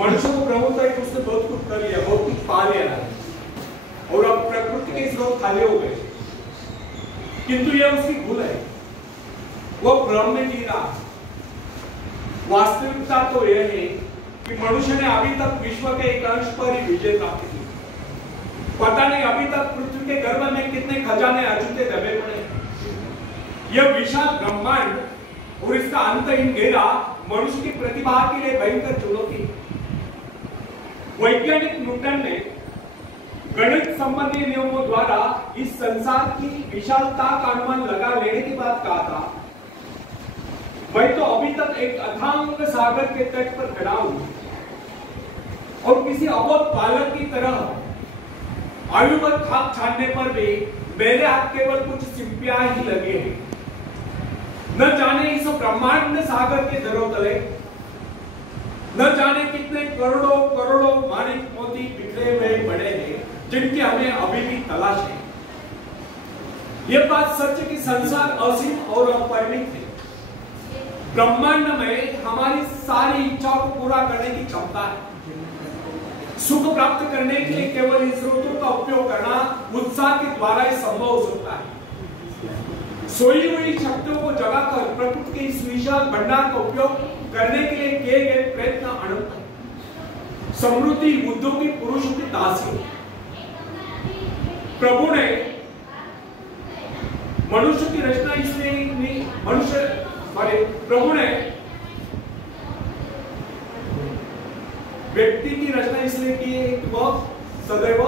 मनुष्य को भ्रम होता है कि उसने बहुत कुछ कर लिया, बहुत कुछ पा लिया है और अब प्रकृति के स्रोत खाली हो गए, किंतु यह उसकी भूल है। वो भ्रम में जी रहा। वास्तविकता तो यह है कि मनुष्य ने अभी तक विश्व के एक अंश पर ही विजय प्राप्त की। पता नहीं अभी तक पृथ्वी के गर्भ में कितने खजाने अछूते दबे पड़े। यह विशाल ब्रह्मांड और इसका अंतहीन घेरा मनुष्य की प्रतिभा के लिए भयंकर चुनौती। वैज्ञानिक न्यूटन ने गणित संबंधी नियमों द्वारा इस संसार की विशालता का अनुमान लगा लेने के बाद कहा था, मैं तो अभी तक एक अथांग सागर के तट पर खड़ा हूं और किसी अबोध बालक की तरह आयुवत खाक छानने पर भी मेरे हाथ केवल कुछ सिंपियां ही लगे हैं। न जाने इस ब्रह्मांड सागर के धरोतले न जाने कितने करोड़ों करोड़ों माणिक मोती बिखरे हुए पड़े हैं जिनकी हमें अभी भी तलाश है। यह बात सच है कि संसार असीम और अपरिमित है। ब्रह्मांड में हमारी सारी इच्छाओं को पूरा करने की क्षमता है। सुख प्राप्त करने के लिए केवल इन स्रोतों का उपयोग करना उत्साह के द्वारा ही संभव हो सकता है। सोई हुई शक्तियों को जगाकर प्रकृति के इस विशाल भंडार का उपयोग करने के लिए किए गए प्रयत्न अनंत है। समृद्धि बुद्धों की पुरुषों की दासी। प्रभु ने मनुष्य की रचना इसलिए प्रभु ने व्यक्ति की रचना इसलिए की है कि वह सदैव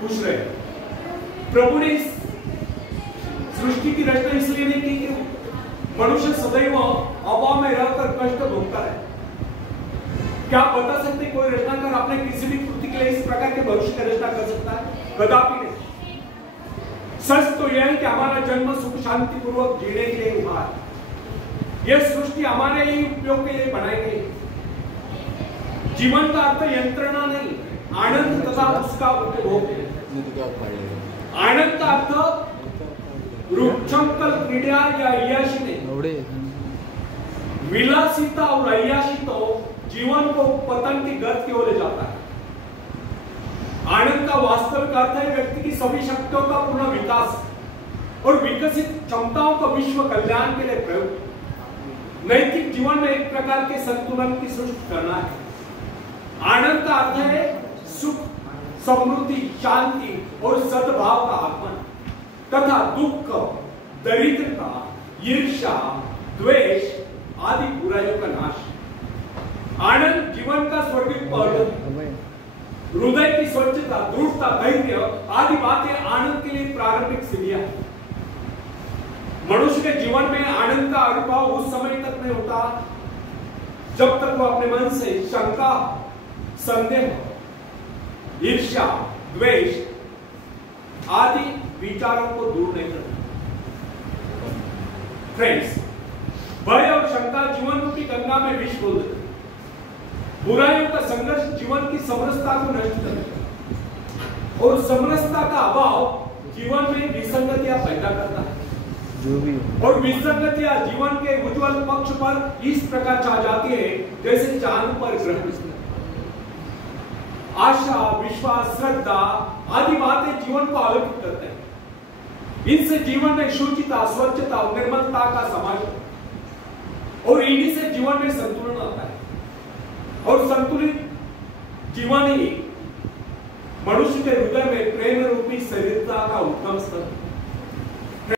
खुश रहे। प्रभु ने इस सृष्टि की रचना इसलिए नहीं की कि मनुष्य सदैव अभाव में रहकर कष्ट भोगता है। क्या आप बता सकते कोई रचनाकार अपने किसी भी कृति के लिए इस प्रकार के भविष्य की रचना कर सकता है? कदापि नहीं। सच तो यह है कि हमारा जन्म सुख शांति पूर्वक जीने के लिए हुआ है। यह सृष्टि हमारे ही उपयोग के लिए बनाई गई। जीवन का अर्थ यंत्रणा नहीं, आनंद तथा उसका उपभोग है। आनंद का अर्थ रूपचंकल क्रीड़ा या अय्याशी नहीं। विलासिता और अय्याशी तो जीवन को पतन की गर्त की ओर ले जाता है। आनंद का वास्तविक अर्थ है व्यक्ति की सभी शक्तियों का पूर्ण विकास और विकसित क्षमताओं का विश्व कल्याण के लिए प्रयोग। नैतिक जीवन में एक प्रकार के संतुलन की सृष्टि करना है। आनंद का अर्थ है सुख, समृद्धि, शांति और सद्भाव का आगमन तथा दुख, दरिद्रता, ईर्ष्या, द्वेष आदि बुराइयों का नाश। आनंद जीवन का स्वर्गीय पहलू। हृदय की स्वच्छता, दृढ़ता, धैर्य आदि बातें आनंद के लिए प्रारंभिक सीढ़ियां हैं। मनुष्य के जीवन में आनंद का अनुभव उस समय तक नहीं होता जब तक वो अपने मन से शंका, संदेह, ईर्ष्या, द्वेष आदि विचारों को दूर नहीं करता। फ्रेंड्स, भय और शंका जीवन रूपी गंगा में विष घोल देते। बुराइयों का संघर्ष जीवन की समरसता को नष्ट कर देता और समरसता का अभाव जीवन में विसंगतियां पैदा करता है। और विसंगतियां जीवन के उज्जवल पक्ष पर इस प्रकार छा जाती है जैसे चांद पर ग्रह। आशा, विश्वास, श्रद्धा आदि बातें जीवन को आलोकित करते हैं। इनसे जीवन में शुचिता, स्वच्छता और निर्मलता का समाज और इन्हीं से जीवन में संतुलन आता है। और संतुलित जीवन ही मनुष्य के हृदय में प्रेम रूपी शरीरता का उत्तम स्तर।